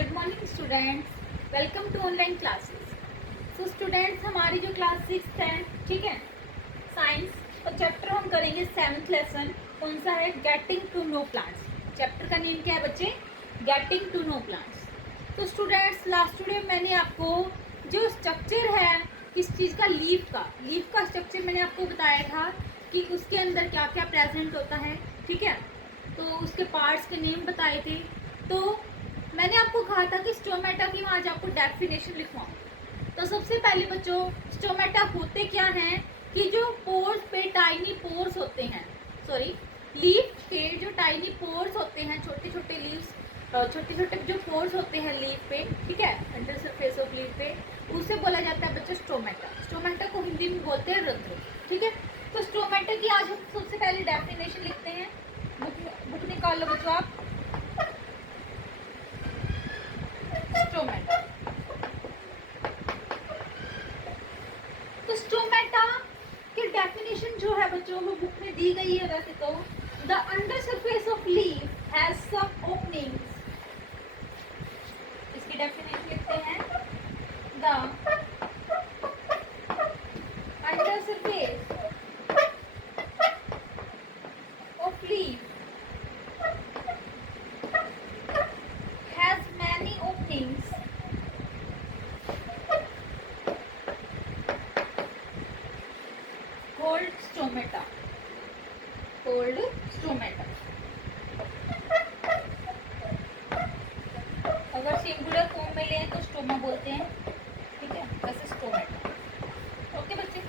Good morning students, welcome to online classes. So students, हमारी जो class 6 है, ठीक है, साइंस और चैप्टर हम करेंगे 7th लेसन। कौन सा है? Getting to know plants. Chapter का नेम क्या है बच्चे? Getting to know plants. तो स्टूडेंट्स, लास्ट वीडियो मैंने आपको जो स्ट्रक्चर है किस चीज़ का, लीफ का स्ट्रक्चर मैंने आपको बताया था कि उसके अंदर क्या क्या प्रेजेंट होता है, ठीक है। तो उसके पार्ट्स के नेम बताए थे। तो मैंने आपको कहा था कि स्टोमेटा की मैं आज आपको डेफिनेशन लिखवाऊँ। तो सबसे पहले बच्चों, स्टोमेटा होते क्या हैं कि जो पोर्स पे टाइनी पोर्स होते हैं, सॉरी, लीफ के जो टाइनी पोर्स होते हैं, छोटे छोटे लीव्स, छोटे छोटे जो पोर्स होते हैं लीफ पे, ठीक है, अंडर सरफेस ऑफ लीफ पे, उसे बोला जाता है बच्चों स्टोमेटा। स्टोमेटा को हिंदी में बोलते हैं रंध्र, ठीक है। तो स्टोमेटा की आज हम सबसे पहले डेफिनेशन लिखते हैं। बुक निकाल लो बच्चों आप। स्टोमेटा, तो स्टोमेटा की डेफिनेशन जो है बच्चों वो बुक में दी गई है। वैसे तो the under surface of leaf has some openings. इसकी डेफिनेशन लिखते हैं, the under surface of leaf has many openings called stomata, called stomata। अगर सिंगुलर फॉर्म में लें तो स्टोमा बोलते हैं, ठीक है, वैसे स्टोमेटा। ओके बच्चे,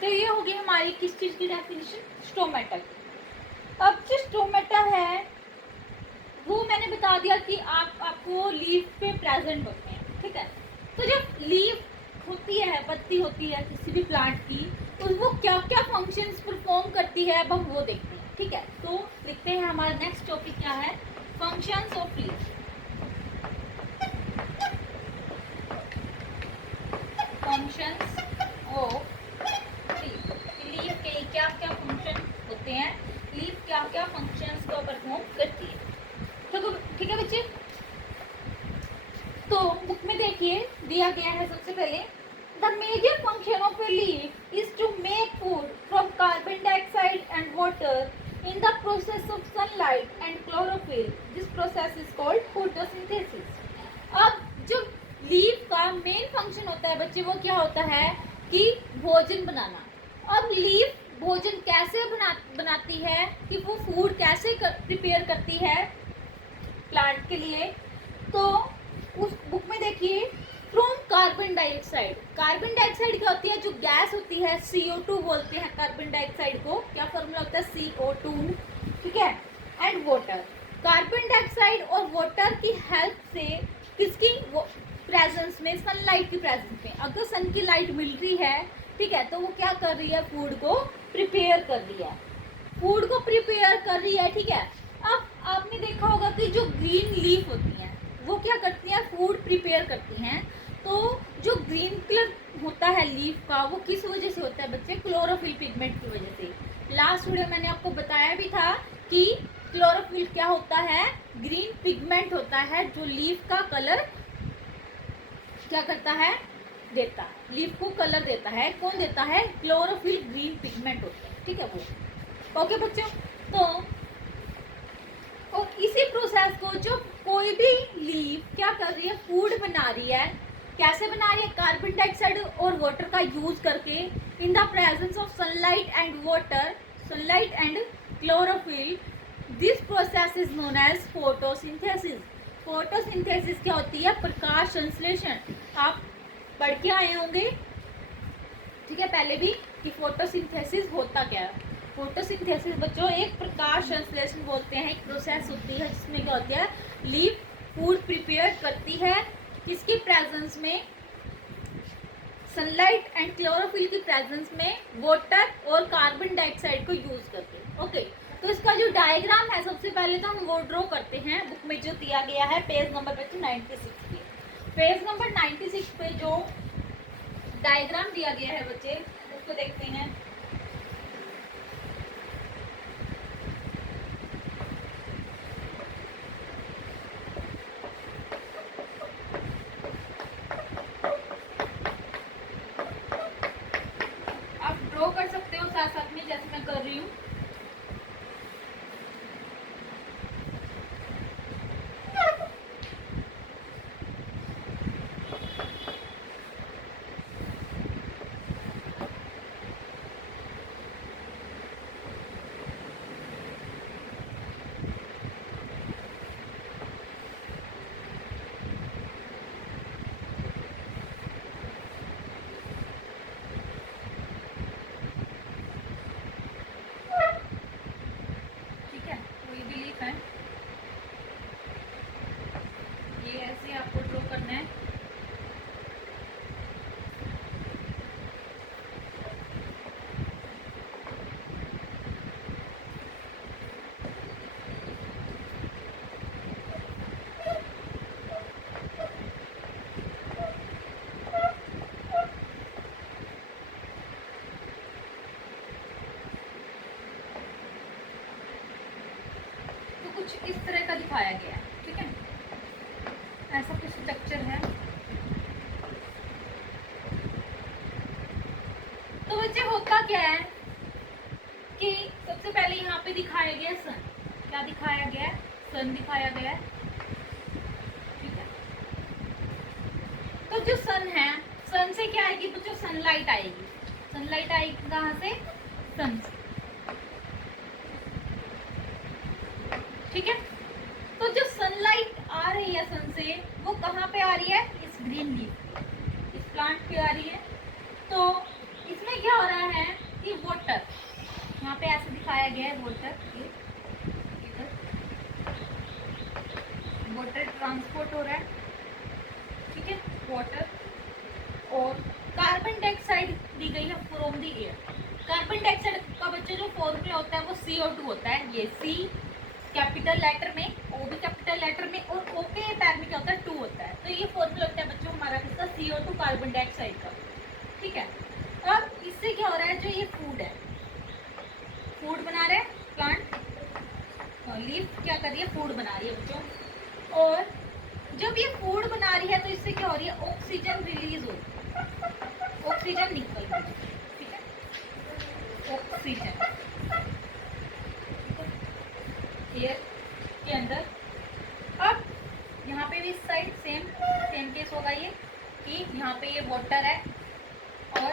तो ये होगी हमारी किस चीज की डेफिनेशन? स्टोमेटा की। अब जो स्टोमेटा है वो मैंने बता दिया कि आपको लीफ पे प्रेजेंट होते हैं, ठीक है। तो जब लीफ होती है, पत्ती होती है किसी भी प्लांट की, तो वो क्या क्या फंक्शंस परफॉर्म करती है, अब हम वो देखते हैं, ठीक है। तो लिखते हैं, हमारा नेक्स्ट टॉपिक क्या है? Functions of leaf. Functions of leaf, leaf के क्या क्या फंक्शन होते हैं, लीफ क्या क्या फंक्शंस को परफॉर्म करती है, ठीक है बच्चे। तो बुक में देखिए दिया गया है सबसे पहले, the major function of a leaf is to make food from carbon dioxide and water in the process of sunlight and chlorophyll. This process is called photosynthesis. अब जो लीफ का मेन फंक्शन होता है बच्चे, वो क्या होता है कि भोजन बनाना। अब लीफ भोजन कैसे बनाती है कि वो फूड कैसे प्रिपेयर करती है प्लांट के लिए, तो उस बुक में देखिए, from carbon dioxide. Carbon dioxide क्या होती है? जो गैस होती है, CO2 बोलते हैं कार्बन डाइऑक्साइड को। क्या फॉर्मूला होता है? CO2, ठीक है, एंड वाटर। कार्बन डाइऑक्साइड और वाटर की हेल्प से किसकी प्रेजेंस में, सनलाइट की प्रेजेंस में, अगर सन की लाइट मिल रही है, ठीक है, तो वो क्या कर रही है? फूड को प्रिपेयर कर रही है, फूड को प्रिपेयर कर रही है, ठीक है। अब आपने देखा होगा कि जो ग्रीन लीफ होती हैं वो क्या करती हैं? फूड प्रिपेयर करती हैं। तो जो ग्रीन कलर होता है लीफ का, वो किस वजह से होता है बच्चे? क्लोरोफिल पिगमेंट की वजह से। लास्ट वीडियो मैंने आपको बताया भी था कि क्लोरोफिल क्या होता है? ग्रीन पिगमेंट होता है जो लीफ का कलर क्या करता है? देता है, लीफ को कलर देता है। कौन देता है? क्लोरोफिल ग्रीन पिगमेंट होता है, ठीक है वो। ओके बच्चों, तो और इसी प्रोसेस को जो कोई भी लीफ क्या कर रही है? फूड बना रही है। कैसे बना रही है? कार्बन डाइऑक्साइड और वाटर का यूज करके, in the presence of sunlight and water, sunlight and chlorophyll. This process is known as photosynthesis. Photosynthesis क्या होती है? प्रकाश संश्लेषण। आप पढ़ के आए होंगे, ठीक है, पहले भी, कि फोटोसिंथेसिस होता क्या है। फोटोसिंथेसिस बच्चों एक प्रकाश संश्लेषण बोलते हैं, एक प्रोसेस होती है जिसमें क्या होता है? लीफ फूड प्रिपेयर करती है किसकी प्रेजेंस में? सनलाइट एंड क्लोरोफिल की प्रेजेंस में, वाटर और कार्बन डाइऑक्साइड को यूज करते हैं। ओके, तो इसका जो डायग्राम है सबसे पहले तो हम वो ड्रॉ करते हैं, बुक में जो दिया गया है, पेज नंबर बच्चों 96 पे। पेज नंबर 96 पे जो डायग्राम दिया गया है बच्चे, उसको देखते हैं। रही हूँ। ठीक है, तो ये भी लीफ है, ये ऐसे आपको ड्रॉ करना है। तो कुछ इस तरह का दिखाया गया है, ठीक है, ऐसा कुछ स्ट्रक्चर है। तो बच्चे होता क्या है कि सबसे पहले यहाँ पे दिखाया गया सन, क्या दिखाया गया है, सन दिखाया गया है, ठीक है। तो जो सन है, सन से क्या आएगी बच्चों, सनलाइट आएगी। सनलाइट आएगी कहाँ से, सन से, ठीक है। तो जो सनलाइट आ रही है सन से, वो कहाँ पे आ रही है, इस ग्रीन लीफ, इस प्लांट पे आ रही है। तो इसमें क्या हो रहा है कि वाटर, यहाँ पे ऐसे दिखाया गया है वाटर, ये वाटर ट्रांसपोर्ट हो रहा है, ठीक है, वाटर। और कार्बन डाइऑक्साइड दी गई है from the air. Carbon dioxide का बच्चे जो फॉर्मूला होता है वो CO2 होता है, ये C कैपिटल लेटर में, O भी कैपिटल लेटर में, और O के पैर में क्या होता है, 2 होता है। तो ये फॉर्मूला होता है बच्चों हमारा किसका, CO2 कार्बन डाइऑक्साइड का, ठीक है। अब इससे क्या हो रहा है, जो ये फूड है, फूड बना रहा है प्लांट, लीफ क्या कर रही है, फूड बना रही है बच्चों। और जब ये फूड बना रही है तो इससे क्या हो रही है, ऑक्सीजन रिलीज हो रही है, ऑक्सीजन निकल रही है, ठीक है, ऑक्सीजन एयर के अंदर। अब यहाँ पे भी इस साइड सेम केस होगा ये, कि यहाँ पे ये वाटर है, और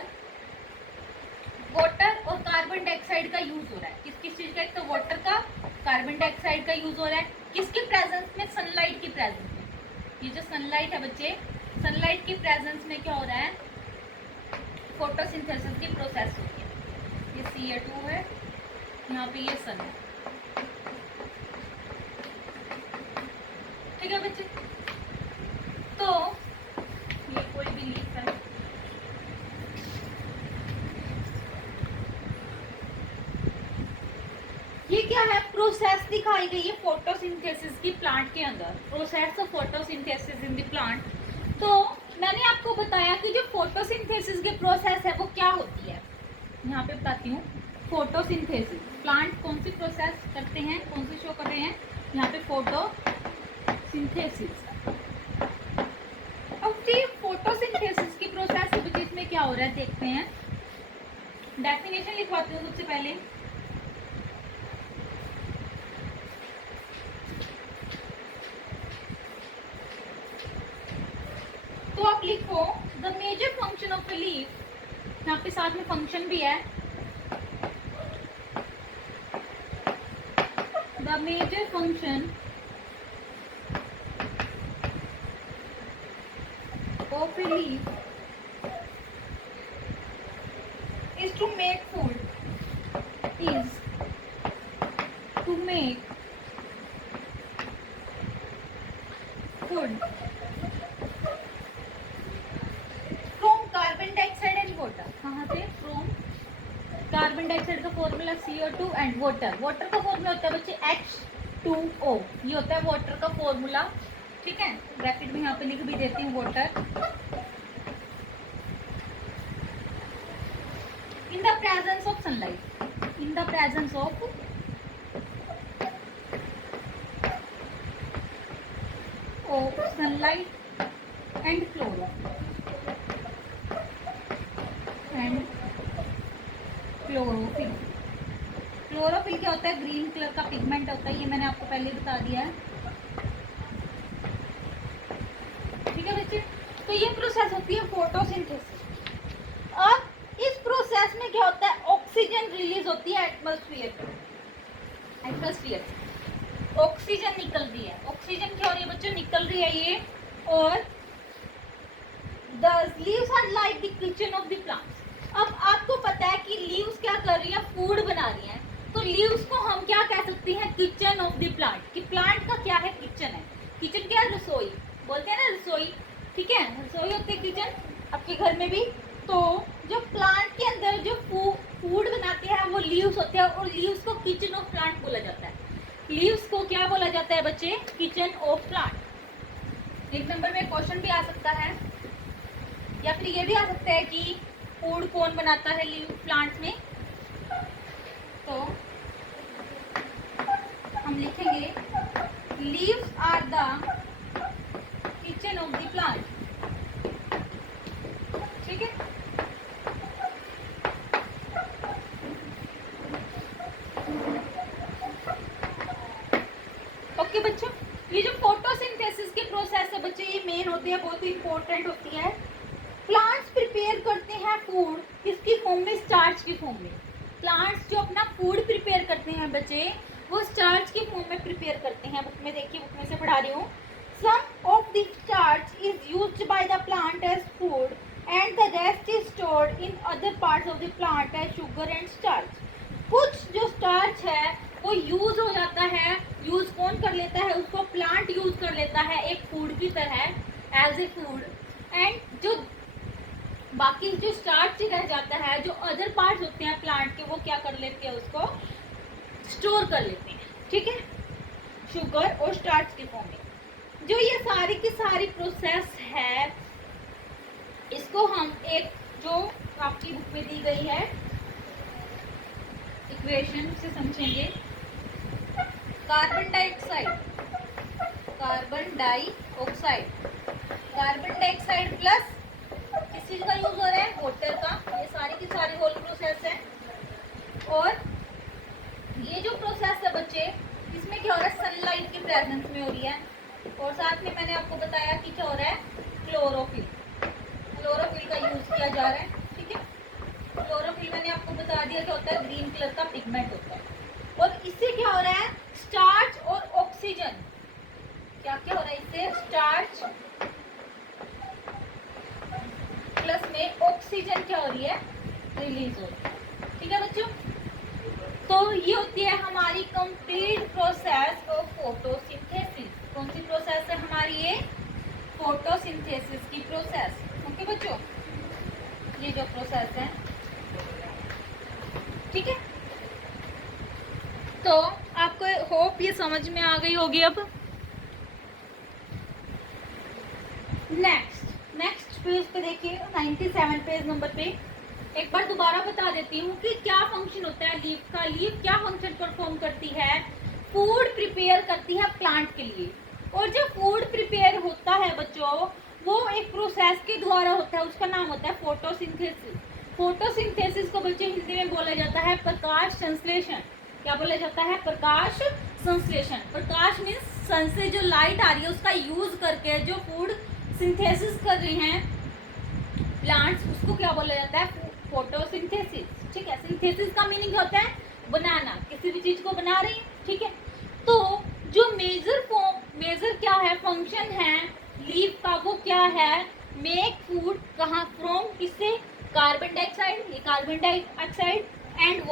वाटर और कार्बन डाइऑक्साइड का यूज हो रहा है, किस किस चीज का, तो वाटर का, कार्बन डाइऑक्साइड का यूज हो रहा है, किसके प्रेजेंस में, सनलाइट की प्रेजेंस में। ये जो सनलाइट है बच्चे, सनलाइट की प्रेजेंस में क्या हो रहा है, फोटोसिंथेसिस की प्रोसेस हो रही है। ये CO2 है, यहाँ पे ये सन है, ठीक है बच्चे। तो ये कोई भी लीफ है, ये क्या है, प्रोसेस दिखाई गई है फोटोसिंथेसिस की प्लांट के अंदर, process of photosynthesis in the plant. तो मैंने आपको बताया कि जो फोटोसिंथेसिस की प्रोसेस है वो क्या होती है, यहाँ पे बताती हूँ। फोटोसिंथेसिस, प्लांट कौन सी प्रोसेस करते हैं, कौन सी शो कर रहे हैं, यहाँ पे फोटोसिंथेसिस। अब ये फोटोसिंथेसिस की प्रोसेस है, इसमें क्या हो रहा है देखते हैं। डेफिनेशन लिखवाती हूँ सबसे पहले। तो आप लिखो the major function of a leaf, यहाँ पे साथ में फंक्शन भी है, the major function of a leaf is to make food, is to make food from carbon dioxide and water। कहाँ से, फ्रॉम कार्बन डाइऑक्साइड का formula CO2 and water, water का फॉर्मूला होता है बच्चे H2O, ये होता है वाटर का फॉर्मूला, ठीक है। ब्रैकेट में यहाँ पे लिख भी देती हूँ water. In the presence of sunlight, in the presence of sunlight and chlorophyll, chlorophyll क्या होता है? ग्रीन कलर का पिगमेंट होता है, ये मैंने आपको पहले ही बता दिया है। ठीक है बच्चे, तो ये प्रोसेस होती है फोटोसिंथेसिस। अब इस प्रोसेस में क्या होता है? ऑक्सीजन रिलीज होती है एटमॉस्फेयर से ऑक्सीजन निकल रही है। ऑक्सीजन क्या हो रही है बच्चों? निकल रही है ये। और the leaves are like the kitchen of the plants. अब आपको पता है कि लीव्स क्या कर रही है? फूड बना रही है। तो लीव्स को हम क्या कह सकते हैं? Kitchen of the plant. कि प्लांट का क्या है? किचन है। किचन क्या है? रसोई बोलते हैं ना, रसोई। ठीक है, रसोई होती है किचन, आपके घर में भी। तो जो प्लांट के अंदर जो फूड बनाते हैं वो लीव्स होते हैं, और लीव्स को किचन ऑफ प्लांट बोला जाता है। लीव्स को क्या बोला जाता है बच्चे? Kitchen of plant. एक नंबर में क्वेश्चन भी आ सकता है, या फिर ये भी आ सकता है कि फूड कौन बनाता है लीव प्लांट्स में। तो हम लिखेंगे leaves are the kitchen of the plant. ठीक है, ओके बच्चों, ये जो फोटोसिंथेसिस के प्रोसेस है बच्चे, ये मेन होती है, बहुत ही इंपॉर्टेंट होती है। प्लांट्स प्रिपेयर करते हैं फूड किसकी फॉर्म में? स्टार्च की फॉर्म में। प्लांट्स जो अपना फूड प्रिपेयर करते हैं बच्चे, वो स्टार्च की फॉर्म में प्रिपेयर करते हैं। बुक में देखिए, बुक में से पढ़ा रही हूँ। Some of the starch is used by the plant as food and the rest is stored in other parts of the plant as sugar and starch. कुछ जो स्टार्च है वो यूज हो जाता है। यूज कौन कर लेता है? उसको प्लांट यूज कर लेता है एक फूड की तरह, एज ए फूड। एंड जो बाकी जो स्टार्च रह जाता है, जो अदर पार्ट्स होते हैं प्लांट के, वो क्या कर लेते हैं? उसको स्टोर कर लेते हैं। ठीक है, शुगर और स्टार्च की फॉर्म में। जो ये सारी की सारी प्रोसेस है, इसको हम एक जो आपकी बुक में दी गई है इक्वेशन से समझेंगे। Carbon dioxide, carbon dioxide, carbon dioxide plus किस चीज का यूज हो रहा है? वाटर का। ये सारी की सारी होल प्रोसेस है। और ये जो प्रोसेस है बच्चे, इसमें क्या हो रहा है? सनलाइट के प्रेजेंस में हो रही है। और साथ में मैंने आपको बताया कि क्या हो रहा है? क्लोरोफिल, क्लोरोफिल का यूज किया जा रहा है। ठीक है, क्लोरोफिल मैंने आपको बता दिया क्या होता है? ग्रीन कलर का पिगमेंट होता है। और इससे क्या हो रहा है? स्टार्च और ऑक्सीजन, क्या क्या हो रहा है इससे? स्टार्च प्लस में ऑक्सीजन क्या हो रही है? रिलीज हो रही है। ठीक है बच्चों, तो ये होती है हमारी कंप्लीट प्रोसेस ऑफ फोटोसिंथेसिस। कौन सी प्रोसेस है हमारी? ये फोटोसिंथेसिस की प्रोसेस। ओके बच्चों, ये जो प्रोसेस है, ठीक है, तो आपको होप ये समझ में आ गई होगी। अब नेक्स्ट पेज पे देखिए, 97 पेज नंबर पे एक बार दोबारा बता देती हूँ कि क्या फंक्शन होता है लीफ का। लीफ क्या फंक्शन परफॉर्म करती है? फूड प्रिपेयर करती है प्लांट के लिए। और जो फूड प्रिपेयर होता है बच्चों, वो एक प्रोसेस के द्वारा होता है, उसका नाम होता है फोटोसिंथेसिस। फोटोसिंथेसिस को बच्चे हिंदी में बोला जाता है प्रकाश संश्लेषण। क्या बोला जाता है? प्रकाश संश्लेषण। प्रकाश मीन्स सन से जो लाइट आ रही है उसका यूज करके जो फूड सिंथेसिस कर रहे हैं प्लांट्स, उसको क्या बोला जाता है? फोटोसिंथेसिस। ठीक है, सिंथेसिस का मीनिंग होता है बनाना, किसी भी चीज को बना रही है। ठीक है, तो जो मेजर क्या है? फंक्शन है लीफ का, वो क्या है? Make food. कहाँ? फ्रॉम, किससे? कार्बन डाइऑक्साइड, ये कार्बन डाइऑक्साइड एंड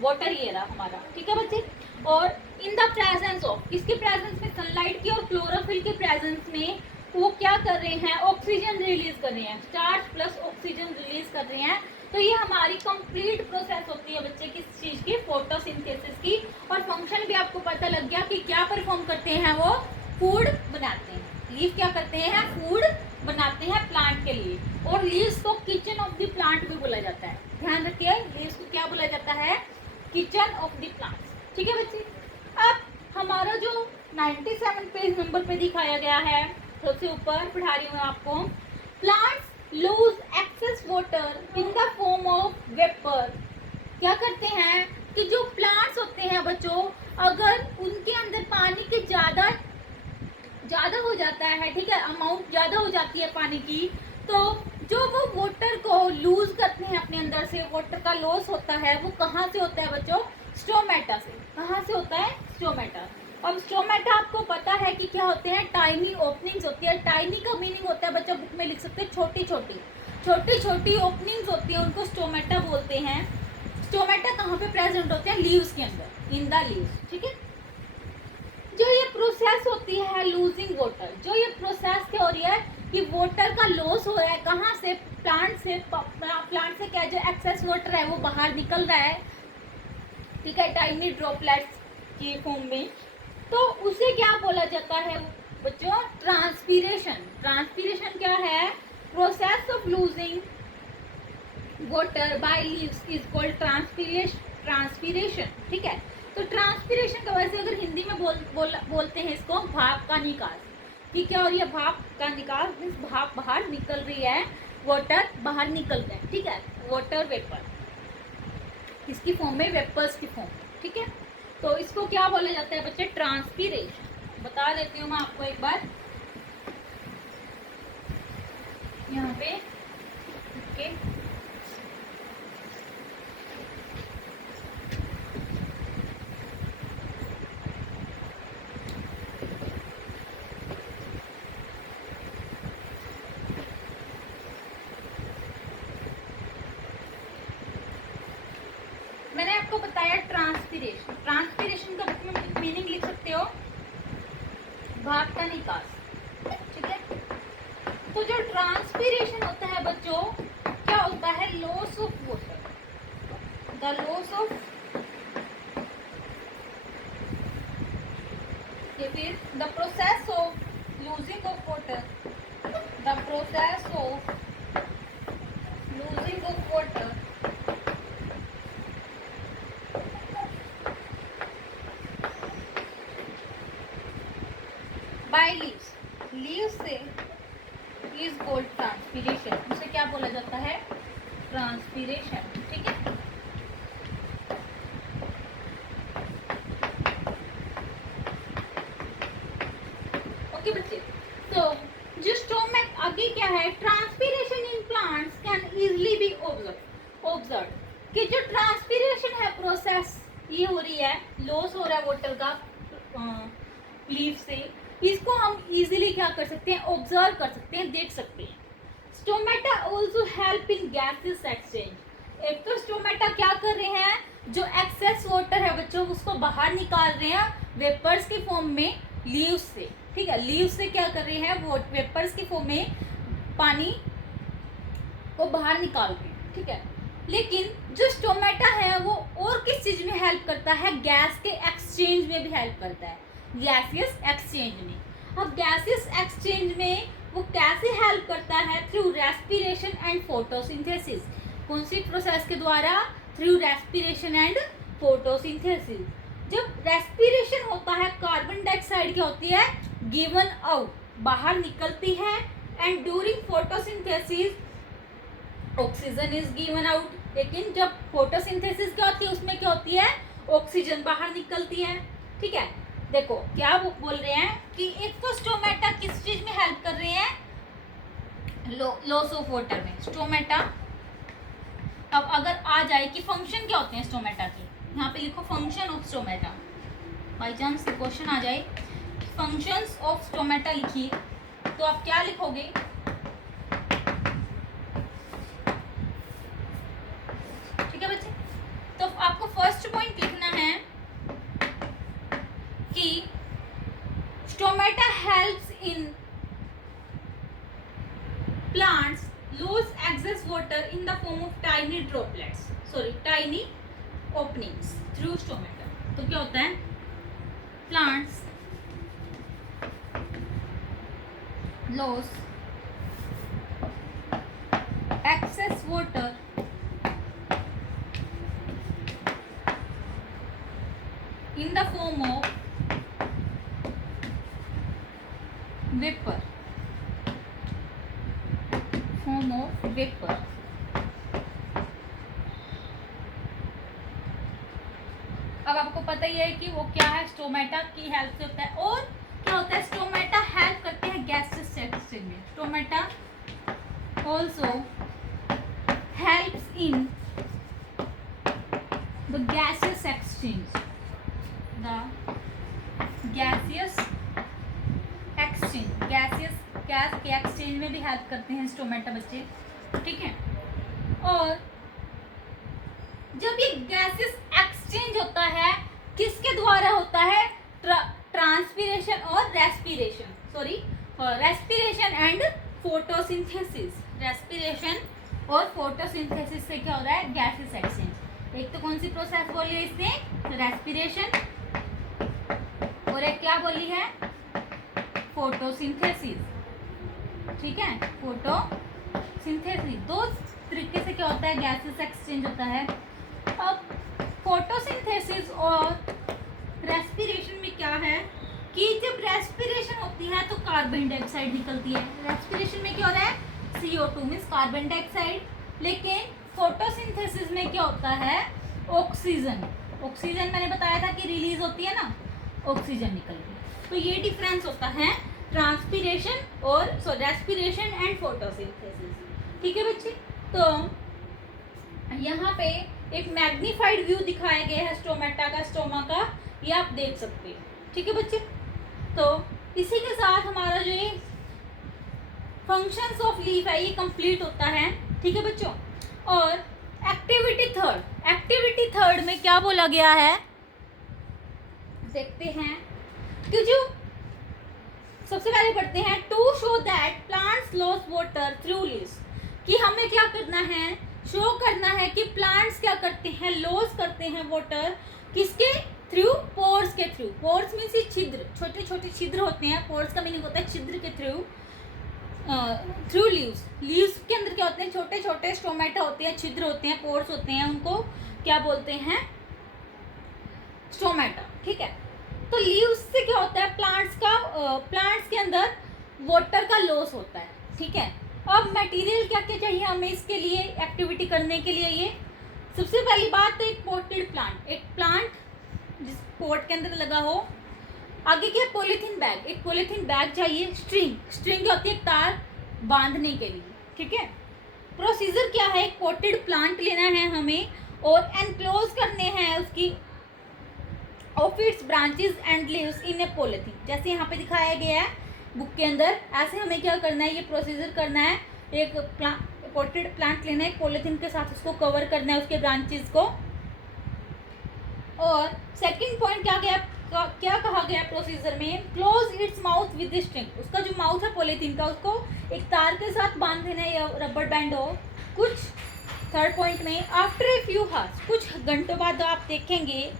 वाटर ये रहा हमारा। ठीक है बच्चे, और इन द प्रेजेंस ऑफ, किसके प्रेजेंस में? सनलाइट की और क्लोरोफिल के प्रेजेंस में वो क्या कर रहे हैं? ऑक्सीजन रिलीज कर रहे हैं। स्टार्च प्लस ऑक्सीजन रिलीज कर रहे हैं। तो ये हमारी कंप्लीट प्रोसेस होती है बच्चे किस चीज की? फोटोसिंथेसिस की। और फंक्शन भी आपको पता लग गया कि क्या परफॉर्म करते हैं वो? फूड बनाते हैं। लीफ क्या करते हैं? फूड बनाते हैं प्लांट के लिए। और लीव्स को किचन ऑफ द प्लांट भी बोला जाता है। ध्यान रखिए, लीव्स को क्या बोला जाता है? Kitchen of the plants. ठीक है बच्चे, अब हमारा जो 97 पेज नंबर पे दिखाया गया है, सबसे ऊपर पढ़ा रही हूँ आपको। Plants lose excess water in the form of vapour. क्या करते हैं? कि जो प्लांट्स होते हैं बच्चों, अगर उनके अंदर पानी की ज़्यादा हो जाता है, ठीक है, अमाउंट ज़्यादा हो जाती है पानी की, तो जो वो वाटर को लूज करते हैं अपने अंदर से, वाटर का लॉस होता है, वो कहाँ से होता है बच्चों? स्टोमेटा से। कहाँ से होता है? स्टोमेटा। अब स्टोमेटा आपको पता है कि क्या होते हैं? टाइनी ओपनिंग्स होती है। टाइनी का मीनिंग होता है बच्चों, बुक में लिख सकते हैं छोटी छोटी ओपनिंग्स होती है, उनको स्टोमेटा बोलते हैं। स्टोमेटा कहाँ पे प्रेजेंट होते हैं? लीव्स के अंदर, इन द लीव्स, ठीक है। जो ये प्रोसेस होती है लूजिंग वाटर, जो ये प्रोसेस क्या हो रही है कि वाटर का लॉस हो रहा है, कहाँ से? प्लांट से क्या, जो एक्सेस वाटर है वो बाहर निकल रहा है, ठीक है, टाइनी ड्रॉपलेट्स के फॉर्म में। तो उसे क्या बोला जाता है बच्चों? ट्रांसपीरेशन। ट्रांसपीरेशन क्या है? Process of losing water by leaves is called transpiration, ठीक है। तो ट्रांसपीरेशन का वैसे अगर हिंदी में बोलते हैं इसको भाप का निकास, कि क्या हो रही है? भाप का निकास मीन्स भाप बाहर निकल रही है, वाटर बाहर निकल रहा है, ठीक है, वाटर वेपर, किसकी फॉर्म में? वेपर्स की फॉर्म, ठीक है। तो इसको क्या बोला जाता है बच्चे? ट्रांसपीरेशन। बता देती हूँ मैं आपको एक बार यहाँ पे, ओके। मैंने आपको बताया ट्रांसपीरेशन। ट्रांसपीरेशन का बुक में मीनिंग लिख सकते हो, भाप का निकास, ठीक है। तो जो ट्रांसपीरेशन होता है बच्चों, क्या होता है? Loss of water, the loss of, फिर the process of losing of water, the process of losing of water by leaves, leaves से इज कॉल्ड ट्रांसपीरेशन। उसे क्या बोला जाता है? ट्रांसपीरेशन, ठीक है। ओके बच्चे, तो जो स्टोमेट आगे क्या है? Transpiration in plants can easily B observe, कि जो ट्रांसपीरेशन है प्रोसेस ये हो रही है, लॉस हो रहा है वाटर का लीफ से, इसको हम इजीली क्या कर सकते हैं? ऑब्जर्व कर सकते हैं, देख सकते हैं। Stomata also help in gases exchange. एक तो स्टोमेटा क्या कर रहे हैं? जो एक्सेस वाटर है बच्चों उसको बाहर निकाल रहे हैं वेपर्स के फॉर्म में लीव्स से, ठीक है। लीव्स से क्या कर रहे हैं? वो वेपर्स की फॉर्म में पानी को बाहर निकाल रहे हैं, ठीक है। लेकिन जो स्टोमेटा है वो और किस चीज में हेल्प करता है? गैस के एक्सचेंज में भी हेल्प करता है, गैसियस एक्सचेंज में। अब गैसियस एक्सचेंज में वो कैसे हेल्प करता है? Through respiration and photosynthesis. कौन सी प्रोसेस के द्वारा? Through respiration and photosynthesis. जब रेस्पिरेशन होता है, कार्बन डाइऑक्साइड क्या होती है? गिवन आउट, बाहर निकलती है, and during photosynthesis oxygen is given out. लेकिन जब फोटोसिंथेसिस क्या होती है, उसमें क्या होती है? ऑक्सीजन बाहर निकलती है, ठीक है। देखो क्या वो बोल रहे हैं कि एक तो स्टोमेटा किस चीज में हेल्प कर रहे हैं? लॉस ऑफ वाटर में स्टोमेटा। अब अगर आ जाए कि फंक्शन क्या होते हैं स्टोमेटा के, यहाँ पे लिखो function of stomata. By chance question आ जाए फंक्शंस ऑफ स्टोमेटा लिखिए, तो आप क्या लिखोगे? ठीक है बच्चे, तो आपको फर्स्ट पॉइंट लिखना है कि stomata helps in plants lose excess water in the form of tiny droplets, tiny openings through stomata। तो क्या होता है? plants lose excess water in the form of vapor, पता ही है कि वो क्या है, स्टोमेटा की हेल्प से होता है। और क्या होता है, स्टोमेटा हेल्प करते हैं गैसेस एक्सचेंज में। Stomata also helps in the gases exchange, the gaseous exchange, gaseous gas के एक्सचेंज में भी हेल्प करते हैं स्टोमेटा बच्चे, ठीक है। और जब ये गैसेस एक्सचेंज होता है किसके द्वारा होता है, ट्रांसपीरेशन और respiration, sorry respiration and photosynthesis, respiration और फोटोसिंथेसिस से क्या हो रहा है, गैसेस एक्सचेंज। एक तो कौन सी प्रोसेस बोली है इसने, रेस्पिरेशन, और एक क्या बोली है, फोटोसिंथेसिस, ठीक है, फोटोसिंथेसिस। दो तरीके से क्या होता है, गैसेस एक्सचेंज होता है। अब फोटोसिंथेसिस और रेस्पिरेशन में क्या है कि जब रेस्पिरेशन होती है तो कार्बन डाइऑक्साइड निकलती है। रेस्पिरेशन में क्या हो रहा है, CO2 मीन्स कार्बन डाइऑक्साइड, लेकिन फोटोसिंथेसिस में क्या होता है, ऑक्सीजन। ऑक्सीजन मैंने बताया था कि रिलीज होती है ना, ऑक्सीजन निकलती है। तो ये डिफरेंस होता है ट्रांसपीरेशन और रेस्पिरेशन एंड फोटोसिंथेसिस, ठीक है बच्चे। तो यहाँ पे एक मैग्नीफाइड व्यू दिखाया गया है स्टोमेटा का, स्टोमा का, ये आप देख सकते हैं, ठीक है बच्चे। तो इसी के साथ हमारा जो ये फंक्शंस ऑफ लीफ है ये कंप्लीट होता है, ठीक है बच्चों। और एक्टिविटी थर्ड में क्या बोला गया है, देखते हैं कि जो सबसे पहले पढ़ते हैं, to show that plants loss water through leaves, कि हमें क्या करना है, शो करना है कि प्लांट्स क्या करते हैं, लॉस करते हैं वाटर, किसके थ्रू, पोर्स के थ्रू। पोर्स मीन्स छिद्र, छोटे छोटे छिद्र होते हैं, पोर्स का मीनिंग होता है छिद्र के थ्रू, थ्रू लीव्स। लीव्स के अंदर क्या होते हैं, छोटे छोटे स्टोमेटा होते हैं, छिद्र होते हैं, पोर्स होते हैं, उनको क्या बोलते हैं, स्टोमेटा, ठीक है। तो लीव्स से क्या होता है, प्लांट्स के अंदर वाटर का लॉस होता है, ठीक है। अब मटेरियल क्या क्या चाहिए हमें इसके लिए, एक्टिविटी करने के लिए। ये सबसे पहली बात तो एक पॉटेड प्लांट, एक प्लांट जिस पॉट के अंदर लगा हो। आगे क्या, पॉलीथीन बैग, एक पॉलीथीन बैग चाहिए। स्ट्रिंग होती है तार बांधने के लिए, ठीक है। प्रोसीजर क्या है, एक पॉटेड प्लांट लेना है हमें और एनक्लोज करने हैं उसकी of its branches and leaves in A polythene, जैसे यहाँ पे दिखाया गया है बुक के अंदर। ऐसे हमें क्या करना है, ये प्रोसीजर करना है, एक पॉटेड प्लांट लेना है, पॉलीथीन के साथ उसको कवर करना है, उसके ब्रांचेस को। और सेकंड पॉइंट क्या कहा गया प्रोसीजर में, close its mouth with string, उसका जो माउथ है पॉलीथीन का उसको एक तार के साथ बांध देना है या रबर बैंड हो कुछ। थर्ड पॉइंट में, आफ्टर ए फ्यू हार्स, कुछ घंटों बाद आप देखेंगे,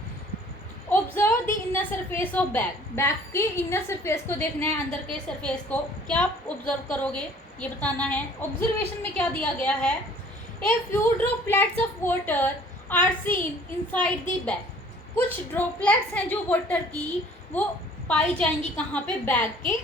observe the inner surface of bag के इनर सरफेस को देखना है, अंदर के सरफेस को क्या आप ऑब्जर्व करोगे ये बताना है। ऑब्जर्वेशन में क्या दिया गया है, a few droplets of water are seen inside the bag, कुछ ड्रॉपलेट्स हैं जो वाटर की वो पाई जाएंगी कहाँ पे, बैग के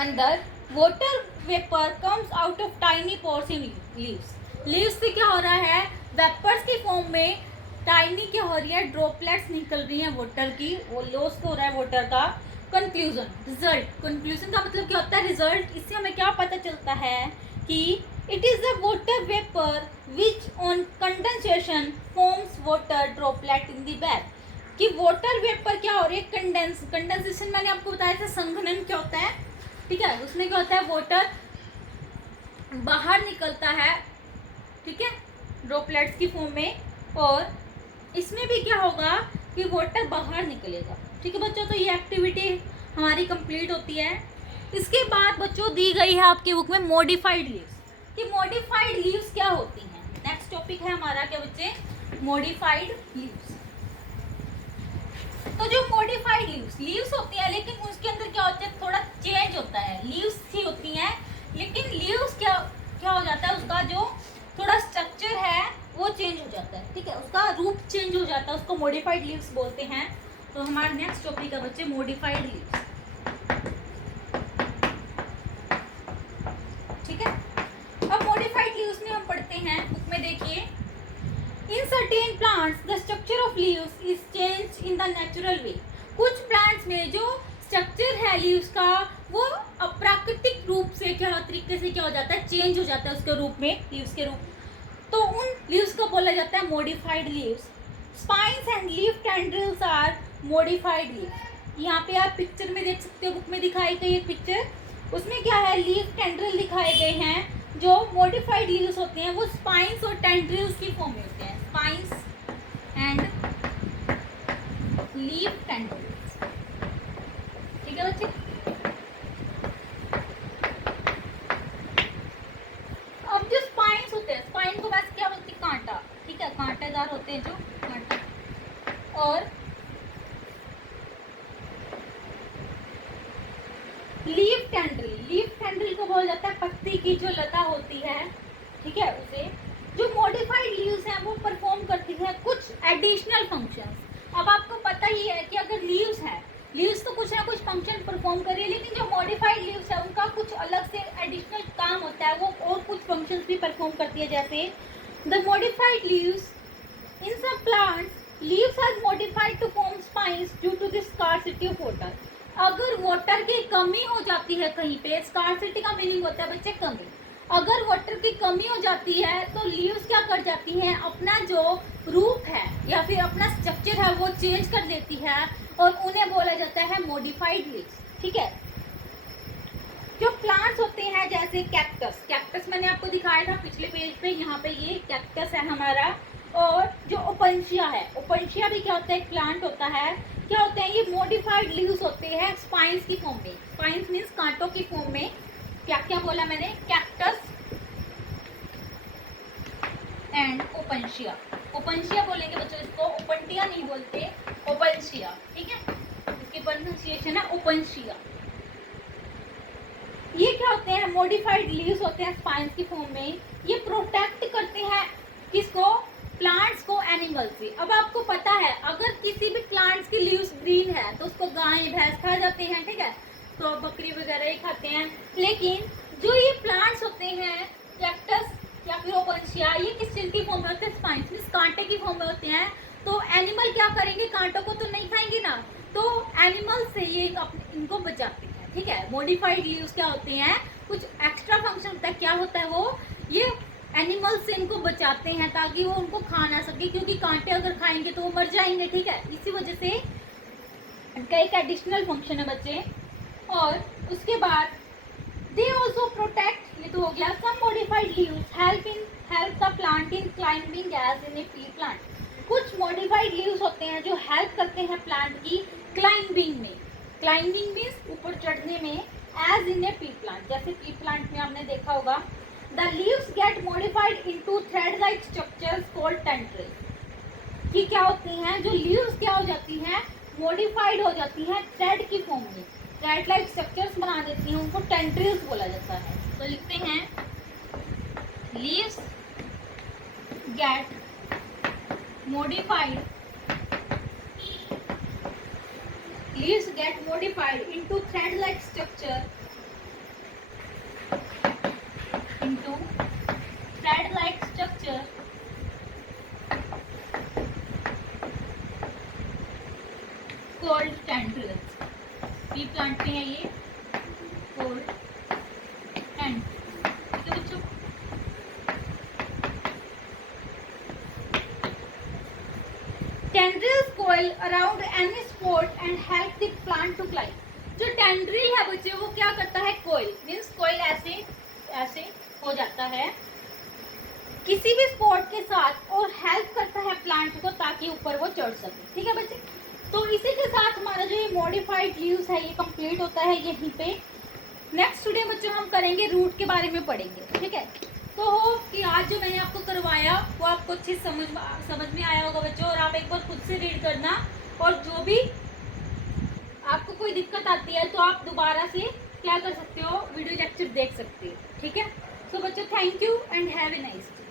अंदर। Water vapour comes out of tiny pores in leaves से क्या हो रहा है, वेपर्स की फॉर्म में टाइनी क्या हो रही है, ड्रॉपलेट्स निकल रही हैं वाटर की, वो लॉस हो रहा है वाटर का। कंक्लूजन, रिजल्ट, कंक्लूजन का मतलब क्या होता है, रिजल्ट। इससे हमें क्या पता चलता है कि it is the water vapour which on condensation forms water droplet in the bag, कि वाटर वेपर क्या हो रही है, कंडेंसेशन मैंने आपको बताया था, संघनन क्या होता है, ठीक है। उसमें क्या होता है, वाटर बाहर निकलता है, ठीक है, ड्रॉपलेट्स की फॉर्म में। और इसमें भी क्या होगा कि वाटर बाहर निकलेगा, ठीक है बच्चों। तो ये एक्टिविटी हमारी कंप्लीट होती है। इसके बाद बच्चों दी गई है आपकी बुक में मॉडिफाइड लीव्स, कि मॉडिफाइड लीव्स क्या होती हैं। नेक्स्ट टॉपिक है हमारा क्या बच्चे, मॉडिफाइड लीव्स। तो जो मॉडिफाइड लीव्स होती है, लेकिन उसके अंदर क्या होता है, थोड़ा चेंज होता है। लीव्स ही होती हैं, लेकिन लीव्स क्या हो जाता है, उसका जो थोड़ा स्ट्रक्चर है वो चेंज हो जाता है, ठीक है, उसका रूप चेंज हो जाता है, उसको मॉडिफाइड लीव्स बोलते हैं। तो हमारा नेक्स्ट टॉपिक है बच्चे मॉडिफाइड लीव्स, ठीक है। अब मॉडिफाइड लीव्स में हम पढ़ते हैं, बुक में देखिए, in certain plants the structure of leaves is change in the natural way. कुछ प्लांट्स में जो स्ट्रक्चर है लीव्स का वो अप्राकृतिक रूप से तरीके से क्या हो जाता है, चेंज हो जाता है उसके रूप में, लीव्स के रूप। तो उन लीव्स को बोला जाता है modified leaves. Spines and leaf tendrils are modified leaves. यहाँ पे आप पिक्चर में देख सकते हो, बुक में दिखाई गई है पिक्चर, उसमें क्या है, लीफ टेंड्रिल दिखाए गए हैं। जो मॉडिफाइड लीव्स होते हैं वो स्पाइन्स और टेंड्रिल्स की फॉर्म में होते हैं, स्पाइन्स एंड लीफ टेंड्रिल्स। ठीक है बच्चे। अब जो स्पाइन्स होते हैं, स्पाइन को वैसे क्या बोलते हैं, कांटा, ठीक है, कांटेदार होते हैं जो कांटा। और लीफ टेंड्रिल को बोला जाता है पत्ती की जो लता होती है, ठीक है, उसे। जो मॉडिफाइड लीव्स हैं वो परफॉर्म करती है कुछ एडिशनल फंक्शंस। अब आपको पता ही है कि अगर लीव्स है, लीव्स तो कुछ ना कुछ फंक्शन परफॉर्म कर रही है, लेकिन जो मॉडिफाइड लीव्स है उनका कुछ अलग से एडिशनल काम होता है, वो और कुछ फंक्शंस भी परफॉर्म करती है। जैसे the modified leaves in some plants, leaves are modified to form spines due to the scarcity of water. अगर वाटर की कमी हो जाती है कहीं पे, स्कार्सिटी का मीनिंग होता है बच्चे कमी, अगर वाटर की कमी हो जाती है तो लीव्स क्या कर जाती हैं, अपना जो रूप है या फिर अपना स्ट्रक्चर है वो चेंज कर देती है, और उन्हें बोला जाता है मॉडिफाइड लीव्स। ठीक है। जो प्लांट्स होते हैं जैसे कैक्टस मैंने आपको दिखाया था पिछले पेज पे, यहाँ पे ये कैक्टस है हमारा। और जो ओपनशिया है, ओपनशिया भी क्या होता है, एक प्लांट होता है। क्या होते हैं, ये मॉडिफाइड लीव्स होते हैं स्पाइन्स की फॉर्म में। स्पाइन्स मीन्स कांटों की फॉर्म में। क्या क्या बोला मैंने, कैक्टस एंड ओपनशिया। ओपनशिया बोलेंगे बच्चों इसको, ओपनटिया नहीं बोलते, ओपनशिया। ठीक है, इसकी प्रोनाउंसिएशन है ओपनशिया। ये क्या होते हैं, मॉडिफाइड लीव्स होते हैं स्पाइन्स की फॉर्म में। ये प्रोटेक्ट करते हैं किसको, प्लांट्स को एनिमल से। अब आपको पता है अगर किसी भी प्लांट्स की लीव्स ग्रीन है तो उसको गाय भैंस खा जाते हैं, ठीक है, तो बकरी वगैरह ही खाते हैं। लेकिन जो ये प्लांट्स होते हैं कैक्टस या फिर ओपनशिया, ये किस चीज की फॉर्म में होते हैं, स्पाइन्स मींस कांटे की फॉर्म में होते हैं। तो एनिमल क्या करेंगे, कांटों को तो नहीं खाएंगे ना, तो एनिमल से ये इनको बचाते हैं। ठीक है, मॉडिफाइड लीव्स क्या होते हैं, कुछ एक्स्ट्रा फंक्शन होता है। क्या होता है वो, ये एनिमल से इनको बचाते हैं ताकि वो उनको खा ना सके, क्योंकि कांटे अगर खाएंगे तो वो मर जाएंगे। ठीक है, इसी वजह से इनका एक एडिशनल फंक्शन है बच्चे। और उसके बाद दे ऑल्सो प्रोटेक्ट, ये तो हो गया। Some modified leaves help the plant in climbing as in a pea plant. कुछ मॉडिफाइड लीव्स होते हैं जो हेल्प करते हैं प्लांट की क्लाइंबिंग में। क्लाइंबिंग मीन्स ऊपर चढ़ने में, as in a pea plant, जैसे पी प्लांट में आपने देखा होगा। The leaves get modified into thread-like structures called tendrils। कि क्या होती हैं, जो leaves क्या हो जाती हैं, मॉडिफाइड हो जाती हैं थ्रेड की फॉर्म में, थ्रेड लाइक स्ट्रक्चर्स बना देती हैं, उनको टेंड्रिल्स बोला जाता है। तो लिखते हैं leaves get modified into thread-like structure called tendrils। P plant में है ये called tendrils। ठीक है बच्चों, tendrils coil around any spot and help the plant to climb। जो टेंड्रिल है बच्चे वो क्या करता है, कोयल मीन्स कोयल ऐसे हो जाता है किसी भी स्पॉट के साथ, और हेल्प करता है प्लांट को ताकि ऊपर वो चढ़ सके। ठीक है बच्चे, तो इसी के साथ हमारा जो ये मॉडिफाइड लीव्स है ये कंप्लीट होता है यहीं पे। नेक्स्ट टुडे बच्चों हम करेंगे रूट के बारे में पढ़ेंगे। ठीक है, तो होप कि आज जो मैंने आपको करवाया वो आपको अच्छी समझ में आया होगा बच्चों। और आप एक बार खुद से रीड करना, और जो भी आपको कोई दिक्कत आती है तो आप दोबारा से क्या कर सकते हो, वीडियो लेक्चर देख सकते हो। ठीक है, सो बच्चों thank you and have a nice day.